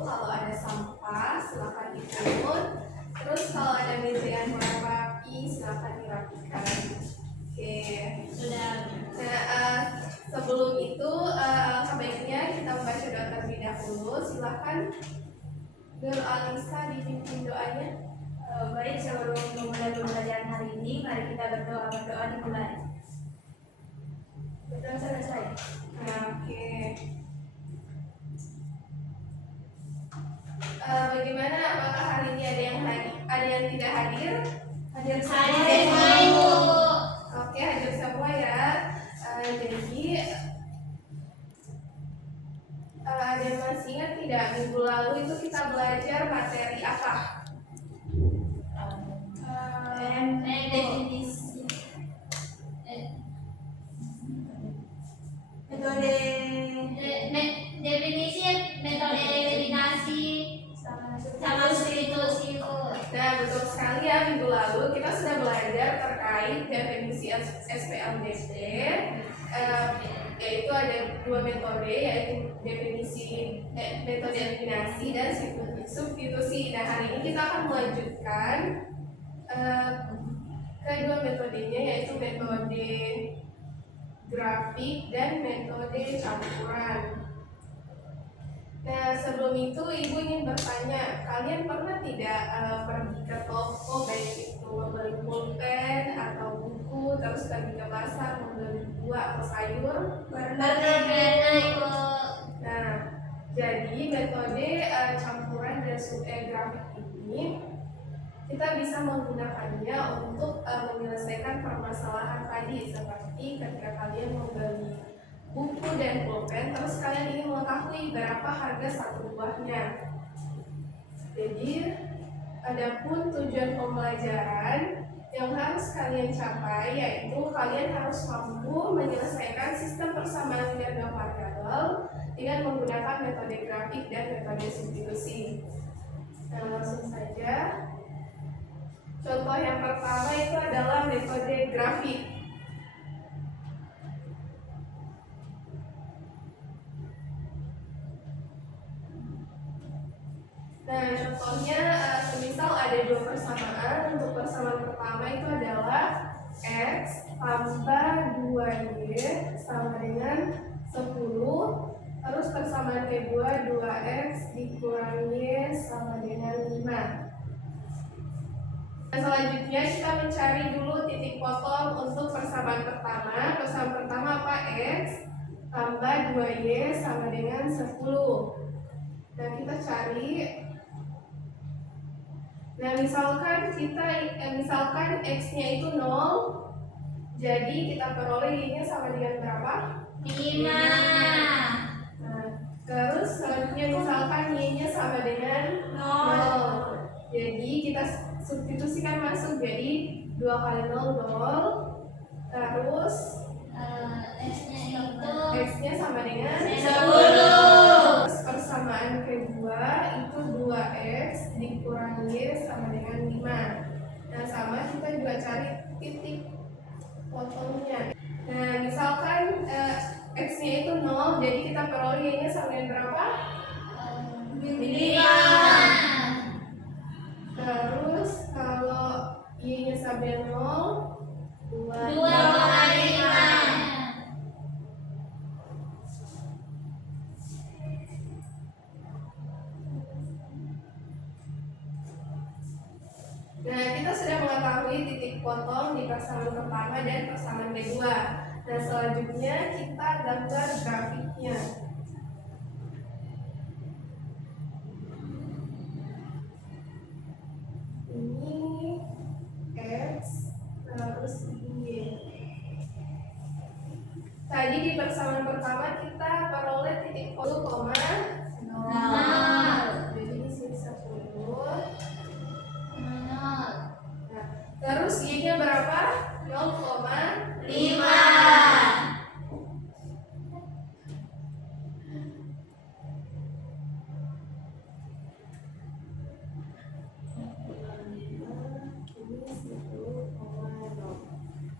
kalau ada sampah silakan dipungut. Terus kalau ada meja yang kurang rapi silakan dirapikan. Oke. Sudah. Nah, sebelum itu alangkah baiknya kita membaca doa terlebih dahulu. Silakan Nur Alisa dipimpin doanya. Baik, sebelum memulai pembelajaran hari ini, mari kita berdoa dimulai. Sudah selesai. Oke. Bagaimana? Apakah hari ini ada yang tidak hadir? Hadir semua, Ibu. Oke, hadir semua ya. Jadi ada yang masih ingat tidak minggu lalu itu kita belajar materi apa? Definisi. Metode definisi, metode eliminasi sama substitusi. Nah, betul sekali ya, minggu lalu kita sudah belajar terkait definisi SPLDT, yaitu ada dua metode, yaitu definisi metode eliminasi dan substitusi. Nah, hari ini kita akan melanjutkan kedua metodenya, yaitu metode grafik dan metode campuran. Nah, sebelum itu Ibu ingin bertanya, kalian pernah tidak pergi ke toko, baik itu membeli pulpen atau buku, terus pergi ke pasar membeli buah atau sayur? Pernah, Ibu. Nah, jadi metode campuran dan grafik ini kita bisa menggunakannya untuk menyelesaikan permasalahan tadi, seperti ketika kalian membeli buku dan pulpen, terus kalian ingin mengetahui berapa harga satu buahnya. Jadi, adapun tujuan pembelajaran yang harus kalian capai, yaitu kalian harus mampu menyelesaikan sistem persamaan gambar variabel dengan menggunakan metode grafik dan metode substitusi. Nah, langsung saja. Contoh yang pertama itu adalah metode grafik. Nah, contohnya semisal ada dua persamaan. Untuk persamaan pertama itu adalah X tambah 2Y sama dengan 10. Terus persamaan kedua 2X dikurangi Y sama dengan 5. Nah, selanjutnya kita mencari dulu titik potong untuk persamaan pertama. Persamaan pertama apa? X tambah 2Y sama dengan 10. Nah, kita cari. Nah, misalkan X-nya itu 0. Jadi kita peroleh Y-nya sama dengan berapa? 5. Nah, terus selanjutnya misalkan Y-nya sama dengan 0. Jadi kita substitusikan masuk, jadi 2 kali 0, 0. Terus X-nya sama dengan 10. Terus persamaan kedua itu 2X dikurangi Y sama dengan 5. Nah, sama kita juga cari titik potongnya. Nah, misalkan X-nya itu 0, jadi kita peroleh Y-nya sama dengan berapa? 5. Terus kalau Y-nya sama dengan 0, 2,5. Nah, kita sudah mengetahui titik potong di persamaan pertama dan persamaan kedua. Nah, selanjutnya kita gambar grafiknya. Ini X, terus Y. Tadi di persamaan pertama kita peroleh titik potong 0. Jadi di sini 10. Terus Y-nya berapa? 0,5.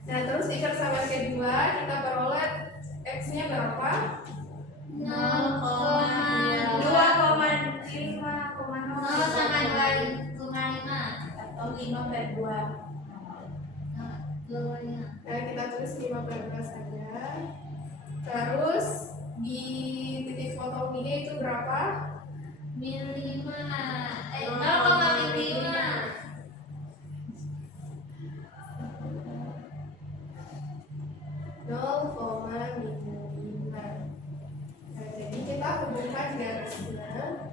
Nah, terus di persamaan kedua kita peroleh X-nya berapa? 0,5. 5/2. Nah, kita tulis 5/2 saja. Terus di titik potong 3 itu berapa? -5. 0,5. Nah, jadi kita hubungkan garisnya.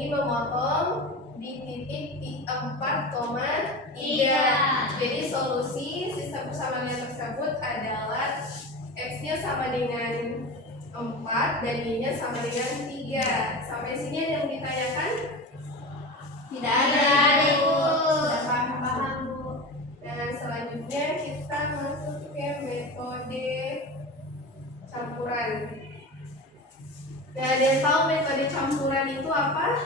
Ini memotong di titik 4,3. Jadi solusi sistem persamaan tersebut adalah X-nya sama dengan 4 dan Y-nya sama dengan 3. Sampai sini ada yang ditanyakan? Tidak ada, Ibu. Sudah paham, Bu. Nah, selanjutnya kita masuk ke metode campuran. Nah, ada yang tahu metode campuran itu apa?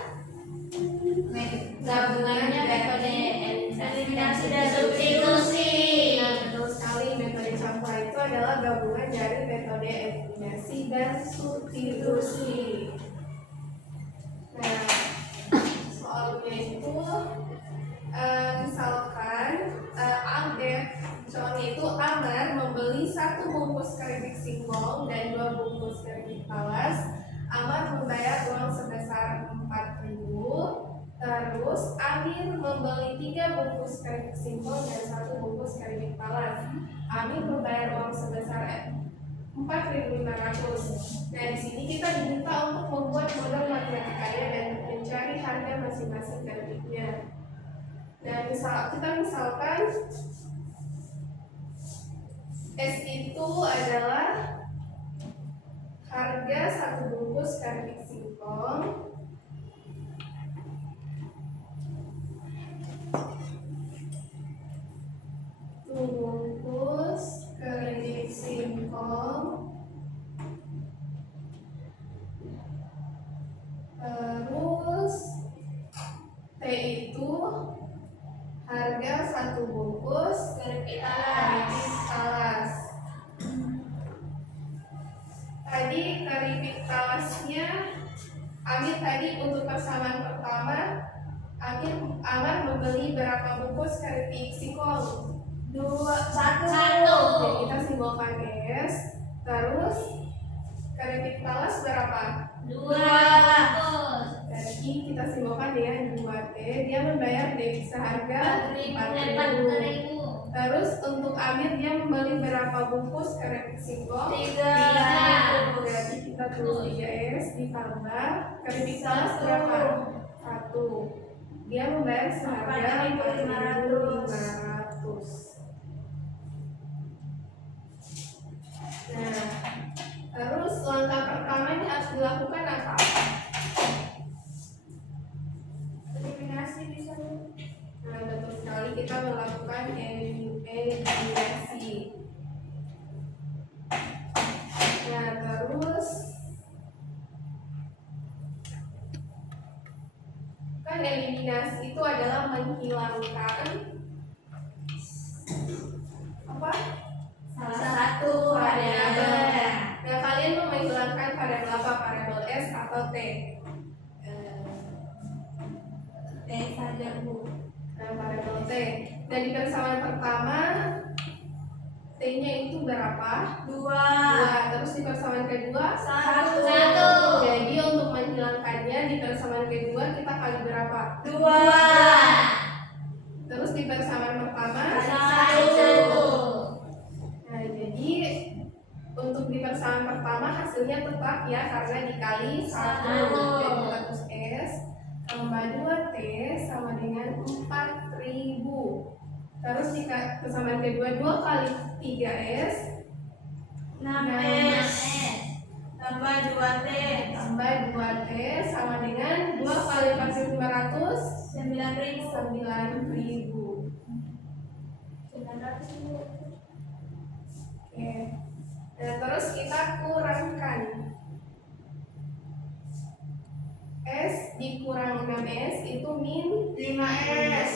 Gabungannya metode eliminasi dan substitusi. Nah, betul sekali, metode campuran itu adalah gabungan dari metode eliminasi dan substitusi. Nah, soalnya itu misalkan soalnya itu Amar membeli 1 bungkus keripik singkong dan 2 bungkus keripik talas. Amar membayar uang sebesar 4.000. Terus Amir membeli 3 bungkus keripik singkong dan 1 bungkus keripik talas. Amir membayar uang sebesar 4.500. Nah, di sini kita diminta untuk membuat model matematikanya dan mencari harga masing-masing keripiknya. Nah, misalkan S itu adalah harga 1 bungkus keripik singkong. Bungkus keripik singkong. Terus T itu harga 1 bungkus keripik talas. Tadi keripik talasnya Amir tadi untuk persamaan pertama Amar membeli berapa bungkus keripik singkong? 1. Jadi kita simbolkan S. Terus keripik talas berapa? 2. Jadi kita simbolkan dengan 2T. Dia membayar debit seharga 4.000. Terus untuk Amir dia membeli berapa bungkus keripik singkong? 3. Berarti kita tulis 3S ditambah keripik talas berapa? 1. Dia membayar seharga 4.500. Nah, terus langkah pertama ini harus dilakukan apa? Eliminasi bisa. Nah, betul sekali, kita melakukan eliminasi. Nah, terus kan eliminasi itu adalah menghilangkan apa? Salah satu variabel. Nah, kalian mau menghilangkan variabel apa? Variabel S atau T? T saja, Bu. Nah, variabel T. Dan di persamaan pertama T-nya itu berapa? 2. Terus di persamaan kedua 1. Jadi untuk menghilangkannya di persamaan kedua kita kali berapa? 2. Terus di persamaan pertama 1. Nah, jadi untuk di persamaan pertama hasilnya tetap ya karena dikali 1. Jadi kita tulis S tambah 2T sama dengan 4.000. Terus di persamaan kedua 2 kali 3S 6S tambah 2T tambah 2T sama dengan 2 kali 4.500 9.000. 9.000. Oke. Nah, terus kita kurangkan S dikurang 6S itu min 5S.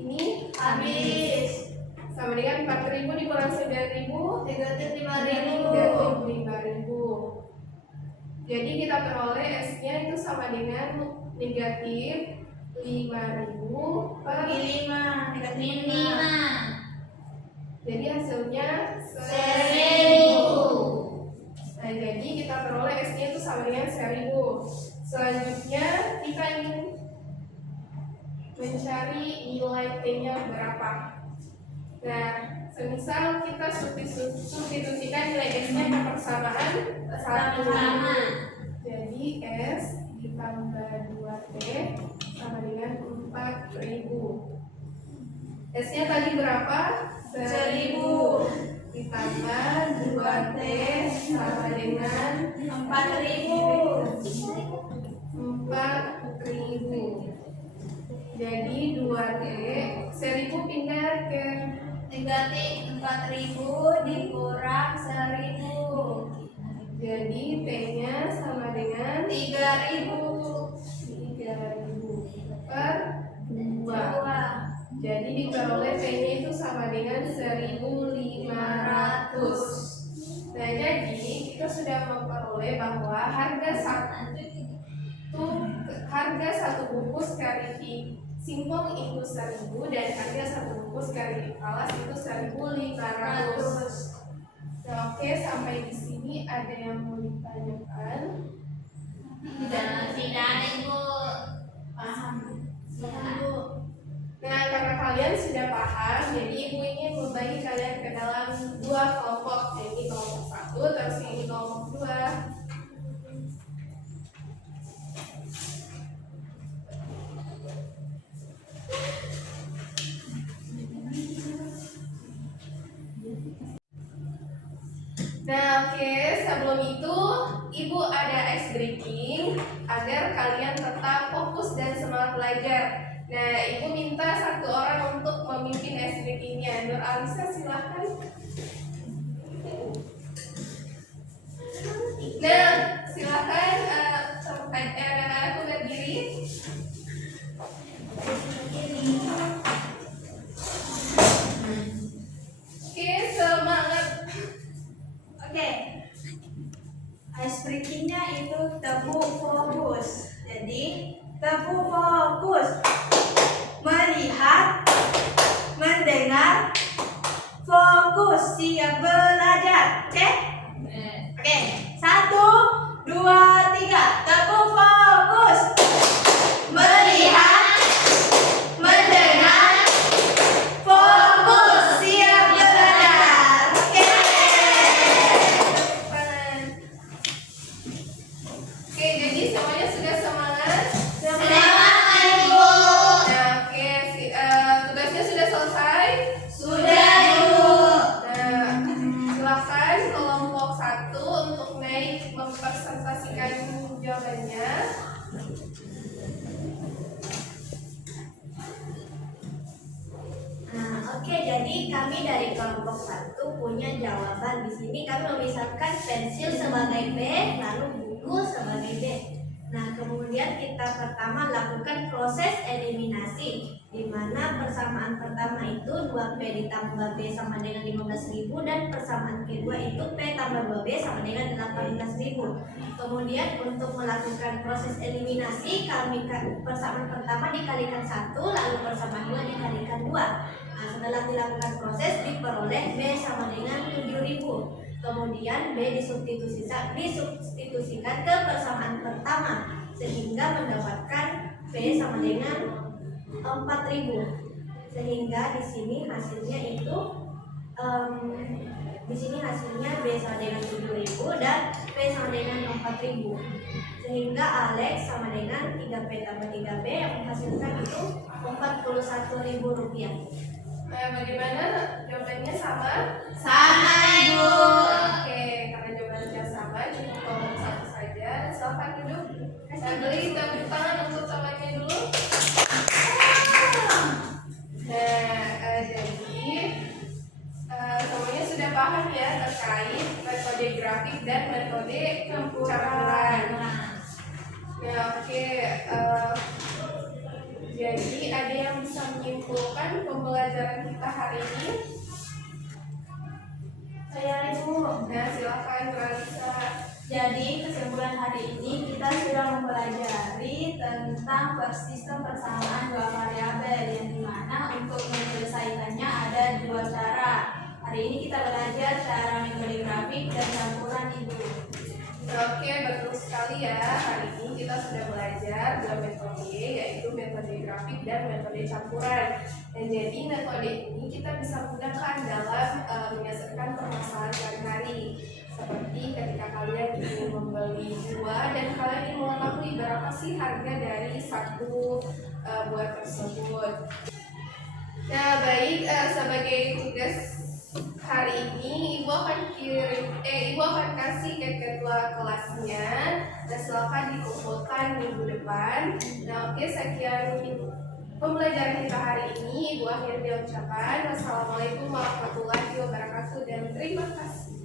Ini Habis. sama sama dengan 4.000 dikurangi 9.000 negatif 5.000. negatif 5.000. Jadi kita peroleh S-nya itu sama dengan negatif 5.000 per Bagi 5, negatif 5. jadi hasilnya 1.000. Nah, jadi kita peroleh S-nya itu sama dengan 1.000. Selanjutnya kita ingin mencari nilai T-nya berapa. Nah, semisal kita substitusikan nilai S-nya ke persamaan 1.000. Jadi S ditambah 2T sama dengan 4.000. S-nya tadi berapa? 1.000 ditambah 2T sama dengan 4.000. 4.000. Jadi 2T 1.000 pindah ke Negatif 4.000 dikurang 1.000. jadi T-nya sama dengan 3.000 per 2. Jadi diperoleh T-nya itu sama dengan 1.500. Nah, jadi kita sudah memperoleh bahwa harga satu bungkus kariki singkong itu 1.000 dan harga satu bungkus kariki alas itu 1.500. Nah, oke, sampai di sini ada yang mau ditanyakan? Tidak ada Ibu. Paham. Ibu. Nah, karena kalian sudah paham, jadi ibu ingin membagi kalian ke dalam dua kelompok. Ini kelompok 1, terus ini kelompok 2. Nah, oke, sebelum itu ibu ada ice breaking agar kalian tetap fokus dan semangat belajar. Nah, ibu minta satu orang untuk memimpin ice breakingnya. Nur Alisa, silahkan. Nah, silahkan anak-anakku berdiri. Oke, semangat. Oke. Ice breaking-nya itu tebu fokus. Jadi, tebu fokus. Melihat, mendengar, fokus, siap belajar. Oke? Oke. 1, 2, 3. Tebu fokus. Melihat, mendengar, fokus, siap belajar. Oke. Oke, jadi semuanya sudah semangat? Semangat, Ibu. Nah, oke, tugasnya sudah selesai? Sudah, Ibu. Nah, silakan kelompok 1 untuk naik mempresentasikan jawabannya. Nah, oke, jadi kami dari kelompok 1 punya jawaban. Di sini kami memisahkan pensil sebagai B, lalu buku sebagai D. Nah, kemudian kita pertama lakukan proses eliminasi, di mana persamaan pertama itu 2P ditambah B sama dengan 15.000 dan persamaan kedua itu P tambah 2B sama dengan 18.000. Kemudian untuk melakukan proses eliminasi, kami persamaan pertama dikalikan 1, lalu persamaan 2 dikalikan 2. Nah, setelah dilakukan proses diperoleh B sama dengan 7.000. Kemudian B disubstitusikan ke persamaan pertama sehingga mendapatkan P sama dengan 4.000. Sehingga di sini hasilnya itu B sama dengan 7.000 dan P sama dengan 4.000. Sehingga Alex sama dengan 3P tambah 3B yang menghasilkan itu Rp41.000. Nah, bagaimana jawabannya sama? Sama, Ibu. Oke, karena jawabannya sama, cukup kelompok 1 saja. Silakan duduk. Saya beri tepuk tangan untuk temannya dulu. Nah, jadi semuanya sudah paham ya terkait metode grafik dan metode campuran. Nah, oke. Jadi ada yang bisa menyimpulkan pembelajaran kita hari ini? Saya Ibu. Nah, silakan Ralisa. Jadi kesimpulan hari ini kita sudah mempelajari tentang sistem persamaan dua variabel yang dimana untuk menyelesaikannya ada dua cara. Hari ini kita belajar cara metode grafik dan campuran Ibu. Oke, betul sekali ya. Hari ini kita sudah belajar dua metode, yaitu metode grafik dan metode campuran. Dan jadi metode ini kita bisa gunakan dalam menyelesaikan permasalahan sehari-hari. Seperti ketika kalian ingin membeli buah dan kalian ingin mengetahui berapa sih harga dari satu buah tersebut. Nah, baik, sebagai tugas hari ini Ibu akan kasih ke ketua kelasnya. Nah, silakan dikumpulkan minggu depan. Nah, oke, sekian pembelajaran kita hari ini. Ibu akhiri ucapan. Wassalamualaikum warahmatullahi wabarakatuh dan terima kasih.